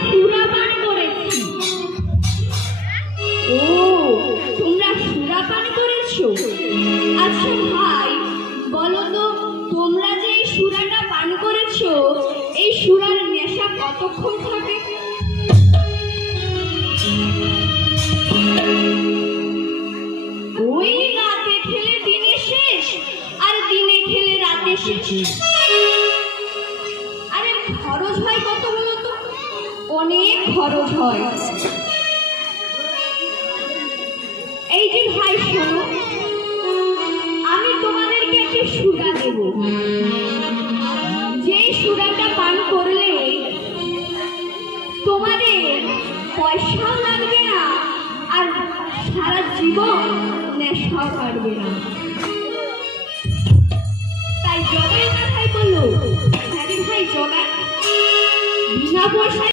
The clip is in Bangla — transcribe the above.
সুরা পান করেছি। ও, তোমরা সুরা পান করেছো? আচ্ছা ভাই, বলো তো, তোমরা যে এই সুরাটা পান করেছো, এই সুরার নেশা কতক্ষণ থাকে? ওই রাতে খেলে দিনে শেষ, আর দিনে খেলে রাতে শেষ। আরে খরচ হয় কত বলো তো? অনেক খরচ হয়। এই যে ভাই শোনো, আমি তোমাদেরকে একটা সুরা দেব, যে সুরাটা পান করলে তোমাদের পয়সাও লাগবে না, আর সারা জীবন নেশাও কাটবে না। তাই জগাই না ভাই বললো, হ্যাঁ রে ভাই জগাই, বিনা পয়সায়